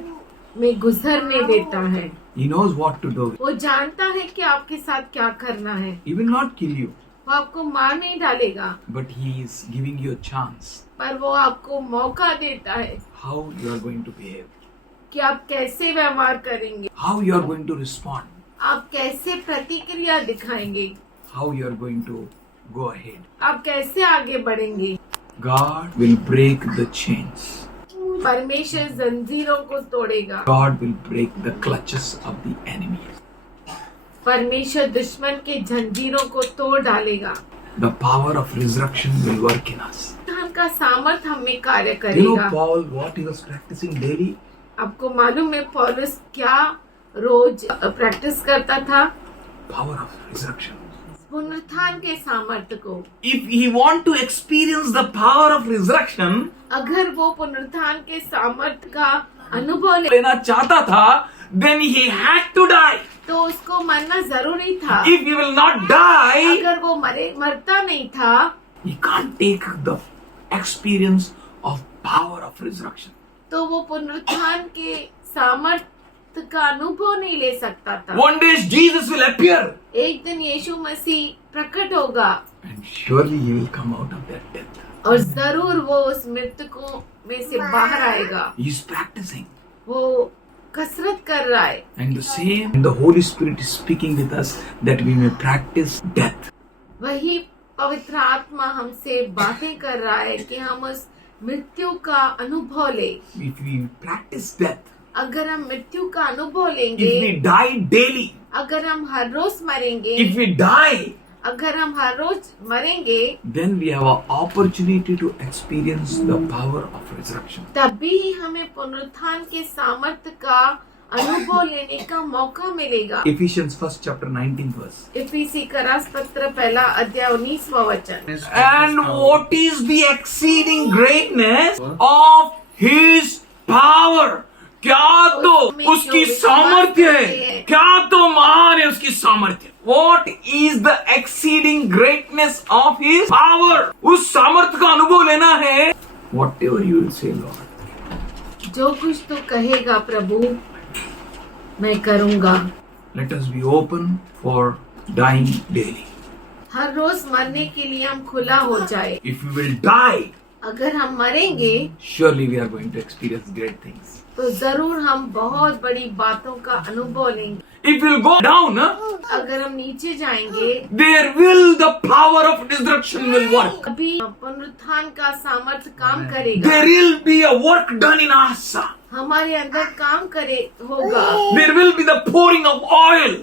में गुजरने देता है। He knows what to do. वो जानता है कि आपके साथ क्या करना है। He will not kill you, वो आपको मार नहीं डालेगा, but He is giving you a chance पर वो आपको मौका देता है how you are going to behave, कि आप कैसे व्यवहार करेंगे, how you are going to respond, आप कैसे प्रतिक्रिया दिखाएंगे, how you are going to go ahead. आप कैसे आगे बढ़ेंगे। God will break the chains. परमेश्वर जंजीरों को तोड़ेगा, God will break the clutches of the enemy. परमेश्वर दुश्मन के जंजीरों को तोड़ डालेगा। The power of resurrection will work in us. धन का सामर्थ हमें कार्य You know करेगा। Paul, what he was practicing daily? आपको मालूम है पौलुस क्या रोज प्रैक्टिस करता था? Power of resurrection. पुनरुत्थान के सामर्थ्य को। If he want to experience the power of resurrection, अगर वो पुनरुत्थान के सामर्थ्य का अनुभव लेना चाहता था, then he had to die. तो उसको मरना जरूरी था। If he will not die, अगर वो मरता नहीं था, he can't take the experience of power of resurrection. तो वो पुनरुत्थान के सामर्थ्य का अनुभव नहीं ले सकता था। One day Jesus will appear, एक दिन यीशु मसीह प्रकट होगा and surely he will come out of that death. और जरूर वो उस मृतकों में से बाहर आएगा। He is practicing, वो कसरत कर रहा है, and the same, and the Holy Spirit is speaking with us that we may practice death. वही पवित्र आत्मा हमसे बातें कर रहा है कि हम उस मृत्यु का अनुभव ले। If we practice death, अगर हम मृत्यु का अनुभव if we लेंगे, die daily, अगर हम हर रोज मरेंगे, if we die, अगर हम हर रोज मरेंगे, then we have an opportunity to experience the power of resurrection. तभी हमें पुनरुत्थान के सामर्थ्य का अनुभव लेने का मौका मिलेगा। Ephesians 1st chapter 19th verse. इफिसी का रास पत्र पहला अध्याय 19वां वचन। And what is the exceeding greatness of his power? क्या तो उसकी सामर्थ्य है, क्या तो महान है उसकी सामर्थ्य। What is the exceeding greatness of his power? उस सामर्थ्य का अनुभव लेना है। Whatever you will say, Lord, जो कुछ तो कहेगा प्रभु मैं करूँगा। let us be open for dying daily. हर रोज मरने के लिए हम खुला हो जाए। If we will die, अगर हम मरेंगे surely we are going to experience great things. तो जरूर हम बहुत बड़ी बातों का अनुभव लेंगे। If we will go down, अगर हम नीचे जाएंगे, there will the power of resurrection will work. अभी पुनरुत्थान का सामर्थ्य काम करेगा, There will be a work done in us. हमारे अंदर काम करे होगा। There will be the pouring of oil.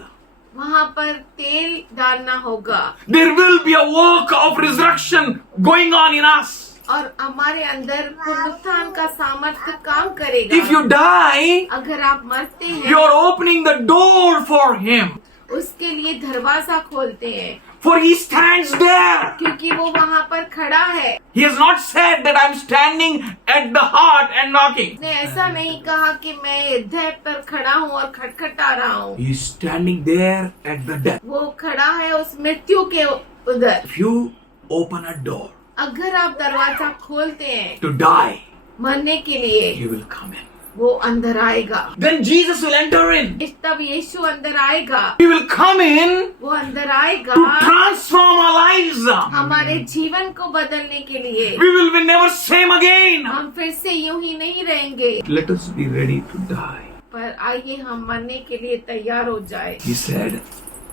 वहाँ पर तेल डालना होगा There will be a work of resurrection going on in us. और हमारे अंदर पुनरुत्थान का सामर्थ्य काम करेगा। If you die, अगर आप मरते you हैं, are opening the door for him. उसके लिए दरवाजा खोलते हैं, For he stands there. क्योंकि वो वहाँ पर खड़ा है। He has not said that I am standing at the heart and knocking. उसने ऐसा नहीं कहा कि मैं हृदय पर खड़ा हूँ और खटखटा रहा हूँ। He is standing there at the death. वो खड़ा है उस मृत्यु के उधर। If you open a door अगर आप दरवाजा खोलते हैं to die, मरने के लिए, he will come in. वो अंदर आएगा। Then Jesus will enter in. तब यीशु अंदर आएगा, He will come in वो अंदर आएगा to transform our lives. हमारे जीवन को बदलने के लिए। We will be never same again. हम फिर से यूं ही नहीं रहेंगे। Let us be ready to die. पर आइए हम मरने के लिए तैयार हो जाए। He said,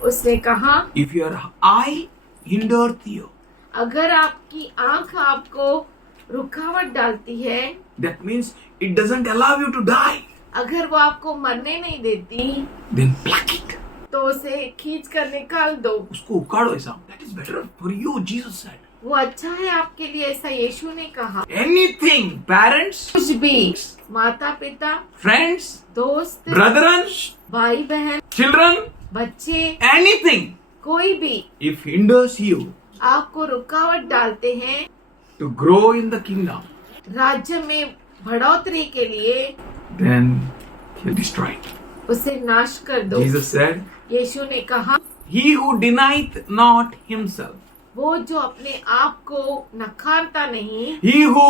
उसने कहा if your eye hindereth you, अगर आपकी आंख आपको रुकावट डालती है, that means it doesn't allow you to die, अगर वो आपको मरने नहीं देती, then pluck it. तो उसे खींच कर निकाल दो। उसको उखाड़ो ऐसा. That is better for you, Jesus said. वो अच्छा है आपके लिए, ऐसा यीशु ने कहा। Anything, parents, कुछ भी, माता पिता, friends, दोस्त, brethren, भाई बहन, children, बच्चे, anything, कोई भी if hinders you आपको रुकावट डालते हैं to grow in the kingdom, राज्य में बढ़ोतरी के लिए, then he'll destroy it. उसे नाश कर दो। Jesus said, यीशु ने कहा He who denieth not himself, वो जो अपने आप को नकारता नहीं, he who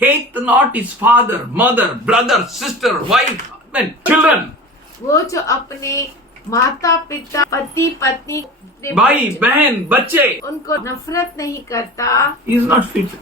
hateth not his father, mother, brother, sister, wife, and children, वो जो अपने माता पिता पति पत्नी भाई बहन बच्चे, उनको नफरत नहीं करता, he is not fit.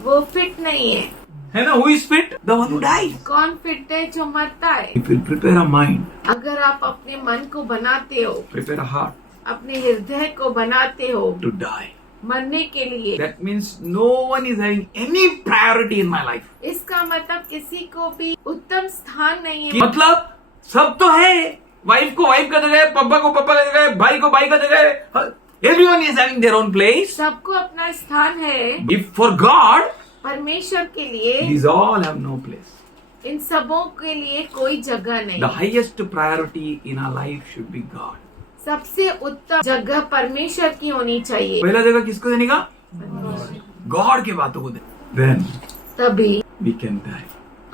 वो फिट नहीं है। है ना? Who is fit? The one who dies. कौन फिट है? जो मरता है। If you prepare a mind, अगर आप अपने मन को बनाते हो, prepare a heart अपने हृदय को बनाते हो to die, मरने के लिए, that means no one is having any priority in my life. इसका मतलब किसी को भी उत्तम स्थान नहीं है। मतलब सब तो है, वाइफ को वाइफ का जगह, पापा को पापा का जगह, भाई को भाई का जगह, everyone is having their own place. सबको अपना स्थान है। If for God, परमेश्वर के लिए these all have no place. इन सबों के लिए कोई जगह नहीं। The highest priority in our life should be God. सबसे उत्तम जगह परमेश्वर की होनी चाहिए। पहला जगह किसको देने का? गॉड के बातों को दे। Then तभी we can die.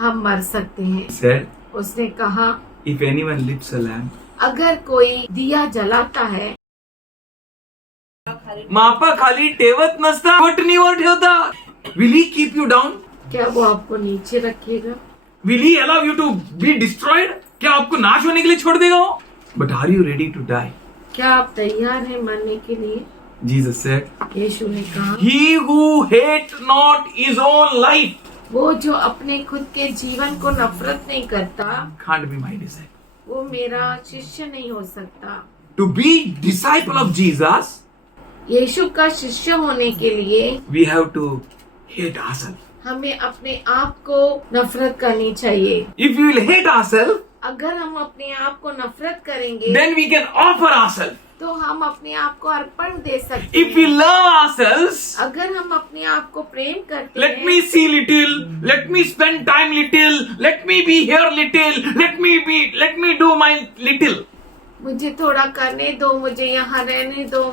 हम मर सकते हैं। Said, उसने कहा, if anyone lifts a lamp, अगर कोई दिया जलाता है, मापा खाली ठेवत नसता, वटणीवर ठेवता. Will he keep you down? क्या वो आपको नीचे रखेगा? Will he allow you to be destroyed? क्या आपको नाश होने के लिए छोड़ देगा वो? But are you ready to die? क्या आप तैयार हैं मरने के लिए? Jesus said, यीशु ने कहा, he who hate not his own life वो जो अपने खुद के जीवन को नफरत नहीं करता, can't be my disciple. वो मेरा शिष्य नहीं हो सकता। To be disciple of Jesus, यीशु का शिष्य होने के लिए we have to hate ourselves. हमें अपने आप को नफरत करनी चाहिए। If we will hate ourselves, अगर हम अपने आप को नफरत करेंगे, then we can offer ourselves. तो हम अपने आप को अर्पण दे सकते If we हैं। love ourselves, अगर हम अपने आप को प्रेम करते let हैं, me see little, let me spend time little, let me be here little, let me do my little. मुझे थोड़ा करने दो, मुझे यहाँ रहने दो,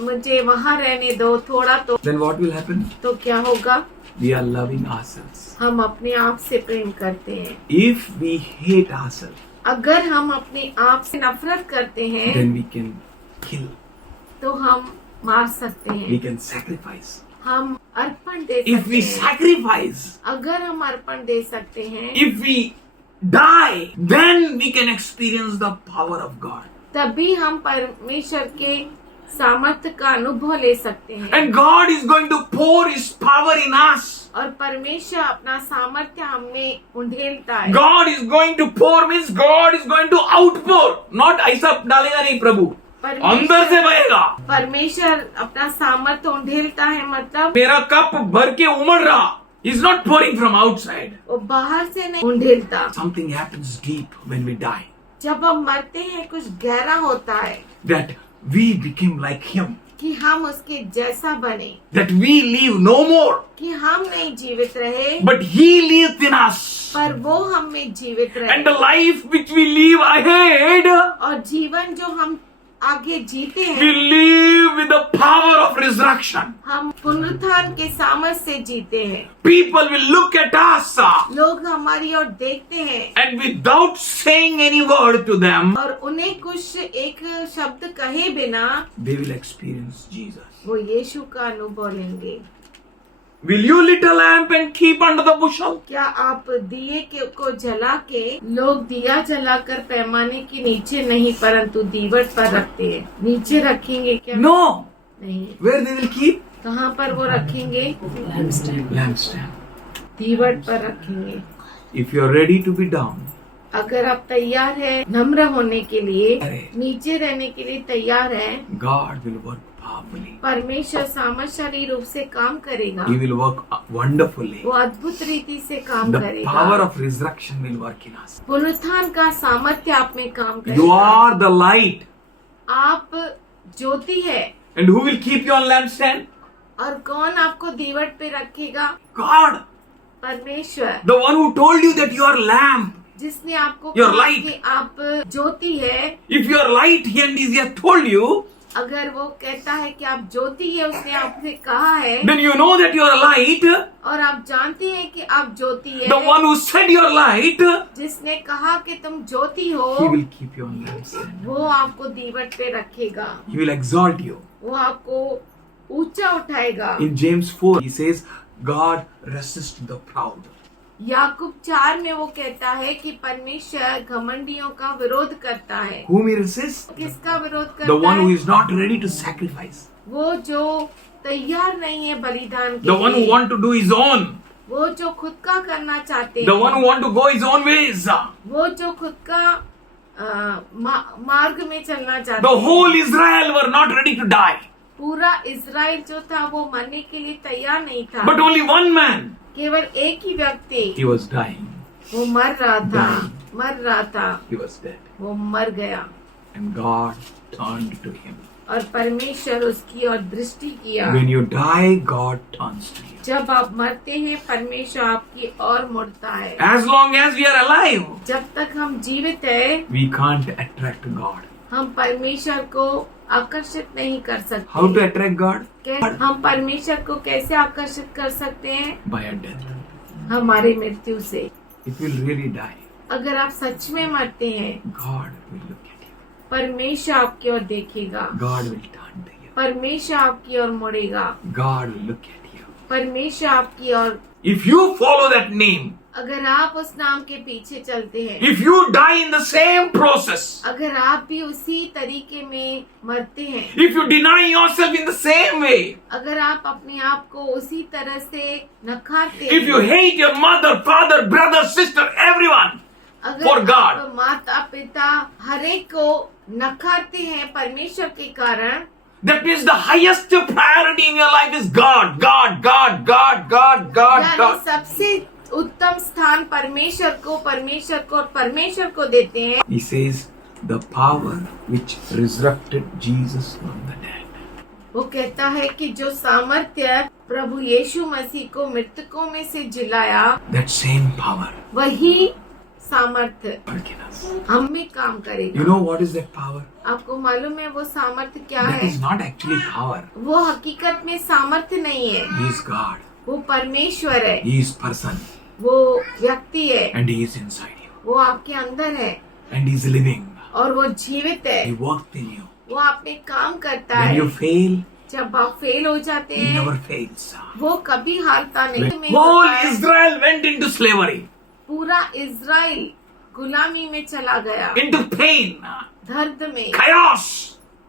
मुझे वहाँ रहने दो थोड़ा, तो Then what will happen? तो क्या होगा? We are loving ourselves. हम अपने आप से प्रेम करते हैं। If we hate ourselves, अगर हम अपने आप से नफरत करते हैं, then we can kill, तो हम मार सकते we हैं, can sacrifice. हम अर्पण दे If सकते we हैं। sacrifice, अगर हम अर्पण दे सकते हैं, if we die, then we can experience the power of God. तभी हम परमेश्वर के सामर्थ्य का अनुभव ले सकते हैं। And God is going to pour His power in us. और परमेश्वर अपना सामर्थ्य हमें उंडेलता है। God is going to pour means God is going to outpour. Not ऐसा डालेगा नहीं प्रभु, अंदर से बहेगा। परमेश्वर अपना सामर्थ्य उंडेलता है, मतलब मेरा कप भर के उमड़ रहा. He's not pouring from outside. वो बाहर से नहीं उंडेलता। Something happens deep when we die. जब हम मरते हैं कुछ गहरा होता है, That we became like Him. कि हम उसके जैसा बने, That we live no more. कि हम नहीं जीवित रहे, But He lives in us. पर वो हम में जीवित And the रहे। life which we live ahead, और जीवन जो हम आगे जीते we हैं, live with the power of resurrection. हम पुनरुत्थान के सामर्थ्य से जीते हैं। People will look at us लोग हमारी ओर देखते हैं and without saying any word to them, और उन्हें कुछ एक शब्द कहे बिना they will experience Jesus. वो यीशु का अनुभव लेंगे। Will you lit a lamp and keep under the bushel? क्या आप दिए को जला के, लोग दिया जलाकर पैमाने के नीचे नहीं परंतु दीवट पर रखते हैं, नीचे रखेंगे क्या? No. नहीं। Where they will keep? कहाँ पर वो रखेंगे? Lampstand. दीवट पर रखेंगे। If you are ready to be down, अगर आप तैयार है नम्र होने के लिए, अरे। नीचे रहने के लिए तैयार है, God will work powerfully. परमेश्वर सामर्थ्यशाली रूप से काम करेगा। He will work wonderfully. वो अद्भुत रीति से काम The करेगा। power of resurrection will work in us. पुनरुत्थान का सामर्थ्य आप में काम You करेगा। are the light. आप ज्योति है, And who will keep you on lampstand? और कौन आपको दीवट पे रखेगा? God. परमेश्वर, The one who told you that you are lamp. जिसने आपको Your कहा light. कि आप ज्योति है। If you are light, and He has told you, अगर वो कहता है कि आप ज्योति है, उसने आपसे कहा है, then you know that you are a light. और आप जानते हैं कि आप ज्योति है, The one who said you are light, जिसने कहा कि तुम ज्योति हो, he will keep you on lampstand. वो आपको दीवट पे रखेगा, He will exalt you. वो आपको ऊंचा उठाएगा। In James 4, he says, God resists the proud. याकूब 4 में वो कहता है कि परमेश्वर घमंडियों का विरोध करता है। Whom he resists? किसका विरोध The करता one who है? is not ready to sacrifice. वो जो तैयार नहीं है बलिदान के The one who लिए, want to do his own. वो जो खुद का करना चाहते The one हैं, who want to go his own ways. वो जो खुद का मार्ग में चलना चाहते The हैं। whole Israel were not ready to die. पूरा इज़राइल जो था वो मरने के लिए तैयार नहीं था, But only one man, केवल एक ही व्यक्ति he was dying. वो मर रहा था, He was dead. वो मर गया And God turned to him. और परमेश्वर उसकी ओर दृष्टि किया। When you die, God turns to you. जब आप मरते हैं परमेश्वर आपकी ओर मुड़ता है। As long as we are alive, जब तक हम जीवित है, we can't attract God. हम परमेश्वर को आकर्षित नहीं कर सकते। How to attract God? हम परमेश्वर को कैसे आकर्षित कर सकते हैं? By a death. हमारी मृत्यु से। If you really die, अगर आप सच में मरते हैं, God will look at you. परमेश्वर आपकी ओर देखेगा, God will turn to you. परमेश्वर आपकी ओर मुड़ेगा, God will look at you. परमेश्वर आपकी ओर। If you follow that name, अगर आप उस नाम के पीछे चलते हैं, if you die in the same process, अगर आप भी उसी तरीके में मरते हैं, if you deny yourself in the same way, अगर आप अपने आप को उसी तरह से नकारते if you हैं, hate your mother, father, brother, sister, everyone, अगर for God. आप माता पिता हर एक को नकारते हैं परमेश्वर के कारण, that means the highest priority in your life is God, God, God, God, God, God, यानी God. सबसे उत्तम स्थान परमेश्वर को और परमेश्वर को देते हैं। He says, the power which resurrected Jesus from the dead. वो कहता है कि जो सामर्थ्य प्रभु यीशु मसीह को मृतकों में से जिलाया, That same power वही सामर्थ्य work in us. हम में काम करेगा। You know what is that power? आपको मालूम है वो सामर्थ्य क्या That है? is not actually power. वो हकीकत में सामर्थ्य नहीं है, He is God. वो परमेश्वर है, He is person. वो व्यक्ति है, And He is inside you. वो आपके अंदर है And He is living. और वो जीवित है, He worked in you. वो आप में काम करता When है। you fail, जब आप फेल हो जाते He हैं, never fails. वो कभी हारता नहीं। When whole Israel went into slavery, पूरा इज़राइल गुलामी में चला गया, into pain, दर्द में, chaos.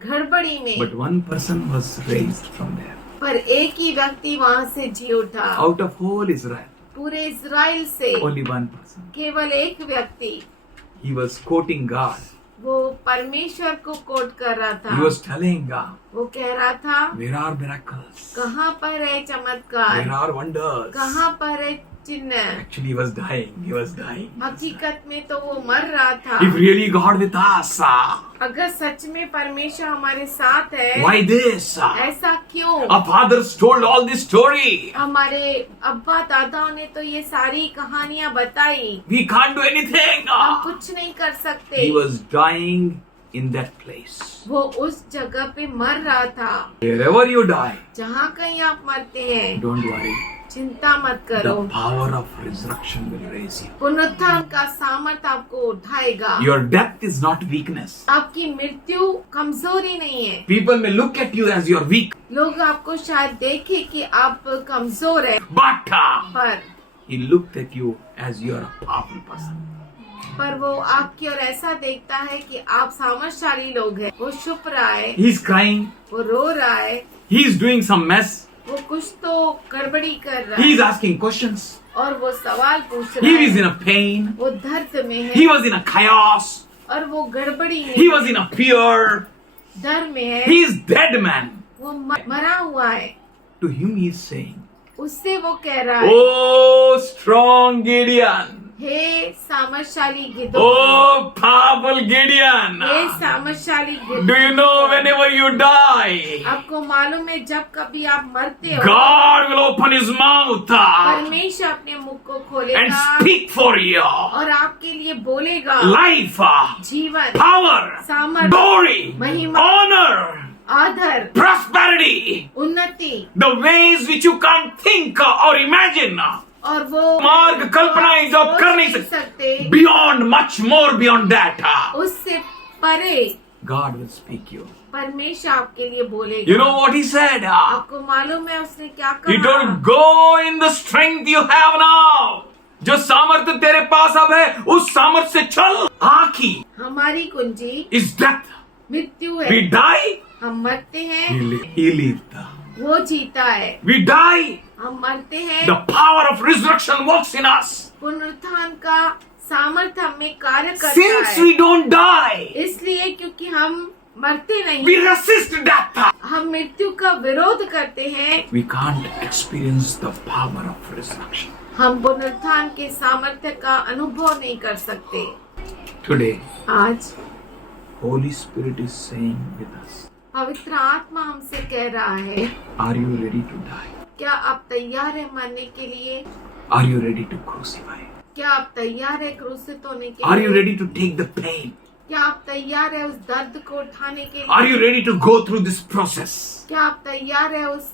गड़बड़ी में, But one person was raised from there. पर एक ही व्यक्ति वहाँ से जी उठा। Out of whole Israel, पूरे इज़राइल से only one person. केवल एक व्यक्ति, He was quoting God. वो परमेश्वर को कोट कर रहा था। He was telling God, वो कह रहा था, where are miracles? कहाँ पर है चमत्कार, Where are wonders? कहाँ पर है चिन्ह। Actually, he was dying. He was dying. हकीकत में तो वो मर रहा था। If really God with us, अगर सच में परमेश्वर हमारे साथ है, why this? ऐसा क्यों? Our fathers told all this story. हमारे अब्बा दादाओं ने तो ये सारी कहानियाँ बताई, We can't do anything. हम कुछ नहीं कर सकते। He was dying in that place. वो उस जगह पे मर रहा था। Wherever you die, जहाँ कहीं आप मरते हैं, don't worry. चिंता मत करो, The power of resurrection will raise you. पुनरुत्थान का सामर्थ आपको उठाएगा। Your death is not weakness. आपकी मृत्यु कमजोरी नहीं है। People may look at you as you're weak, लोग आपको शायद देखे कि आप कमजोर है, but पर He looked at you as you're a powerful person. वो आपकी ओर ऐसा देखता है कि आप सामर्थशाली लोग हैं। वो छुप रहा है, He's crying. वो रो रहा है, He's doing some mess. वो कुछ तो गड़बड़ी कर रहा He's है asking questions. और वो सवाल पूछ He रहा was है। in a pain. वो दर्द में है He was in a chaos. और वो गड़बड़ी में He है, was in a fear. डर में है, He is dead man. वो मरा हुआ है। To him he is saying, उससे वो कह रहा है, Oh strong Gideon. Hey सामर्थशाली Gideon, Oh powerful Gideon. Hey सामर्थशाली Gideon. Do you know whenever you die, आपको मालूम है जब कभी आप मरते हो, God will open his mouth परमेश्वर अपने मुख को and खोलेगा speak for you. और आपके लिए बोलेगा। Life, जीवन, power, सामर्थ, glory, महिमा, honor, आदर, prosperity, उन्नति, the ways which you can't think or imagine. और वो मार्ग कल्पनाएं जो आप कर नहीं सकते, beyond, much more beyond that. उससे परे God will speak you. परमेश्वर आपके लिए बोलेगा। You know what he said? आपको मालूम है उसने क्या He कहा? told, go in the strength you have now. जो सामर्थ्य तेरे पास अब है, उस सामर्थ्य से चल। आखी हमारी कुंजी is death. मृत्यु We है, die, हम मरते हैं, he lived. वो जीता है। We die, हम मरते हैं, the power of resurrection works in us. पुनरुत्थान का सामर्थ्य हमें कार्य करता Since है। we don't die, इसलिए क्योंकि हम मरते नहीं, we resist death. हम मृत्यु का विरोध करते हैं, We can't experience the power of resurrection. हम पुनरुत्थान के सामर्थ्य का अनुभव नहीं कर सकते। Today, आज Holy Spirit is saying with us, पवित्र आत्मा हमसे कह रहा है, are you ready to die? क्या आप तैयार है मरने के लिए? Are you ready to crucify? क्या आप तैयार है क्रूसित होने के Are लिए? you ready to take the pain? क्या आप तैयार है उस दर्द को उठाने के Are लिए? you ready to go through this process? क्या आप तैयार है उस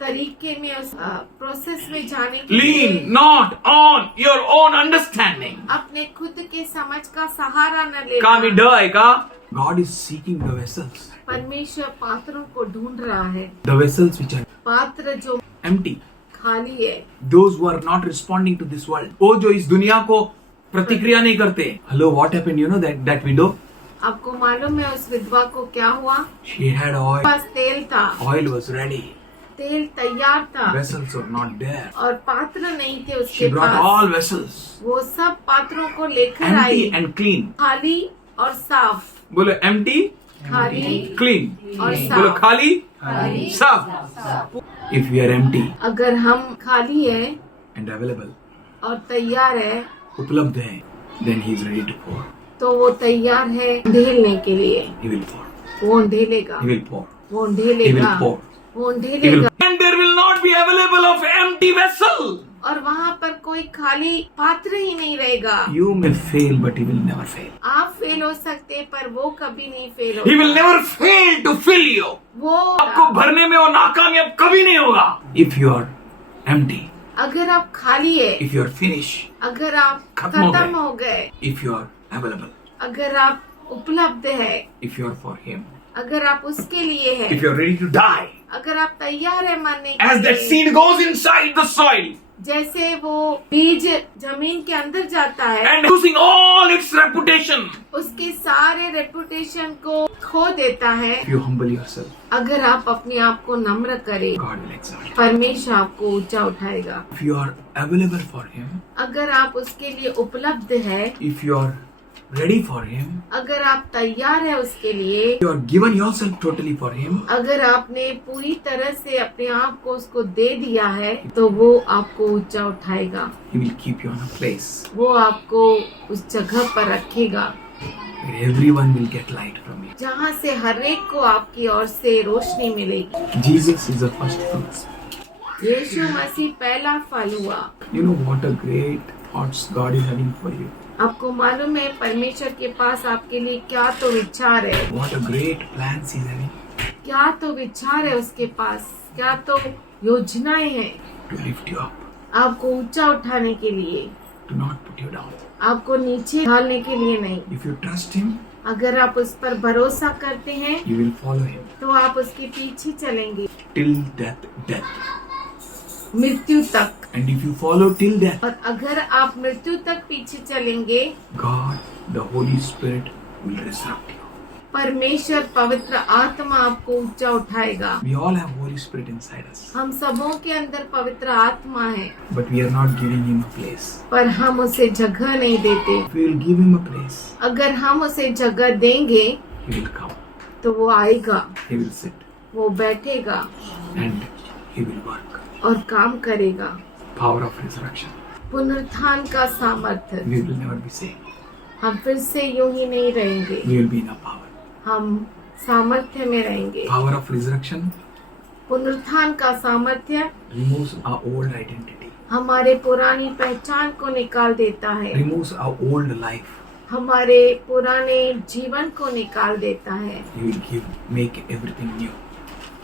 तरीके में, उस प्रोसेस में जाने के लिए? Lean not on your own understanding. अपने खुद के समझ का सहारा न Kami लेना। dai ka? God is seeking the vessels. परमेश्वर पात्रों को ढूंढ रहा है, The vessels which are पात्र जो empty. खाली है, Those who are not responding to this world. वो जो इस दुनिया को प्रतिक्रिया नहीं करते. Hello, what happened? You know that widow? आपको मालूम है उस विधवा को क्या हुआ? She had oil. पास तेल था, Oil was ready. तेल तैयार था, Vessels were not there. और पात्र नहीं थे She उसके brought पास। all vessels. वो सब पात्रों को लेकर आई, Empty and clean. खाली और साफ। बोलो empty, खाली clean. और बोलो साफ। खाली, साफ. If we are empty अगर हम खाली है and available, और तैयार है, उपलब्ध है, then he is ready to pour. तो वो तैयार है ढेलने के लिए। He will pour. वो ढेलेगा, He will pour. वो He ढेलेगा, will pour. वो He will. ढेलेगा। And there will not be available of empty vessel. और वहाँ पर कोई खाली पात्र ही नहीं रहेगा। You may fail, but he will never fail. आप फेल हो सकते पर वो कभी नहीं फेल He will होगा। never fail to fill you. वो आपको भरने में वो नाकामयाब कभी नहीं होगा. If you are empty, अगर आप खाली है, if you are finished, अगर आप खत्म हो खत्म गए। हो गए, if you are available, अगर आप उपलब्ध है, if you are for him, अगर आप उसके लिए है, if you are ready to die, अगर आप तैयार है मरने as के that लिए, seed goes inside the soil जैसे वो बीज जमीन के अंदर जाता है, and losing all its reputation, उसके सारे रेपुटेशन को खो देता है। if you humble yourself, अगर आप अपने आप को नम्र करें, God will exalt you. परमेश्वर आपको ऊंचा उठाएगा। If you are available for him, अगर आप उसके लिए उपलब्ध है, if you are ready for him, अगर आप तैयार है उसके लिए, you are given yourself totally for him, अगर आपने पूरी तरह से अपने आप को उसको दे दिया है, तो वो आपको ऊंचा उठाएगा। he will keep you on a place वो आपको उस जगह पर रखेगा where everyone will get light from you. जहाँ से हर एक को आपकी ओर से रोशनी मिलेगी। Jesus is the first fruits. यीशु मसीह पहला फल हुआ। You know what a great thoughts God is having for you. आपको मालूम है परमेश्वर के पास आपके लिए क्या तो विचार है, What a great plans He's having क्या तो विचार है उसके पास, क्या तो योजनाएं हैं to lift you up, आपको ऊंचा उठाने के लिए, to not put you down. आपको नीचे ढालने के लिए नहीं। If you trust Him, अगर आप उस पर भरोसा करते हैं you will follow Him तो आप उसके पीछे चलेंगे till death. मृत्यु तक। And if you follow till death, और अगर आप मृत्यु तक पीछे चलेंगे, God, the Holy Spirit, will resurrect you. परमेश्वर पवित्र आत्मा आपको ऊंचा उठाएगा। We all have Holy Spirit inside us, हम सबों के अंदर पवित्र आत्मा है, but we are not giving Him a place. पर हम उसे जगह नहीं देते। If we will give Him a place, अगर हम उसे जगह देंगे He will come, तो वो आएगा, He will sit, वो बैठेगा and He will work. और काम करेगा। Power of resurrection. पुनरुत्थान का सामर्थ्य। We will never be saved. हम फिर से यूं ही नहीं रहेंगे, We will be in a power. हम सामर्थ्य में रहेंगे। Power of resurrection पुनरुत्थान का सामर्थ्य removes our old identity, हमारे पुरानी पहचान को निकाल देता है, removes our old life, हमारे पुराने जीवन को निकाल देता है He will make everything new.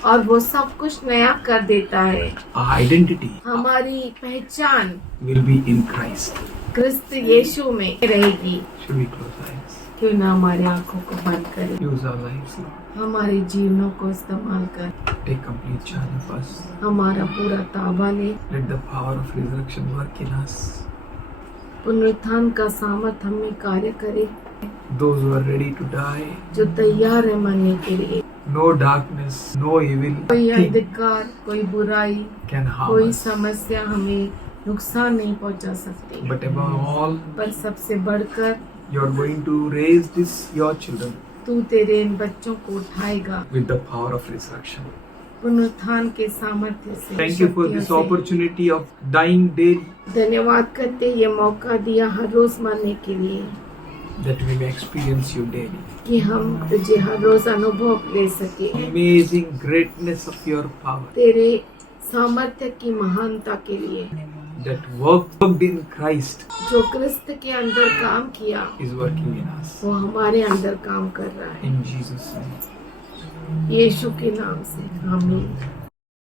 और वो सब कुछ नया कर देता है। Our identity हमारी पहचान will be in Christ. क्रिस्त यीशु में रहेगी। Should we close our eyes? क्यों ना हमारे आंखों को बंद करें, Use our lives, Lord. हमारे जीवनों को इस्तेमाल कर, Take complete charge of us. हमारा पूरा ताबा ले। Let the power of resurrection work in us. पुनरुत्थान का सामर्थ हम में कार्य करे। Those who are ready to die, जो तैयार है मरने के लिए, no darkness, no evil कोई thing अंधकार, कोई बुराई, can harm कोई us. समस्या हमें नुकसान नहीं पहुंचा सकती। But above all, पर सबसे बढ़कर you are going to raise this your children तू तेरे इन बच्चों को उठाएगा with the power of resurrection. पुनरुत्थान के सामर्थ्य से। Thank you for शक्तियों this से। opportunity of dying daily, धन्यवाद करते ये मौका दिया हर रोज मरने के लिए, that we may experience you daily. कि हम तुझे हर रोज अनुभव ले सके, Amazing greatness of your power तेरे सामर्थ्य की महानता के लिए। that worked in Christ जो क्रिस्त के अंदर काम किया is working in us. वो हमारे अंदर काम कर रहा है। In Jesus' name. यीशु के नाम से आमीन।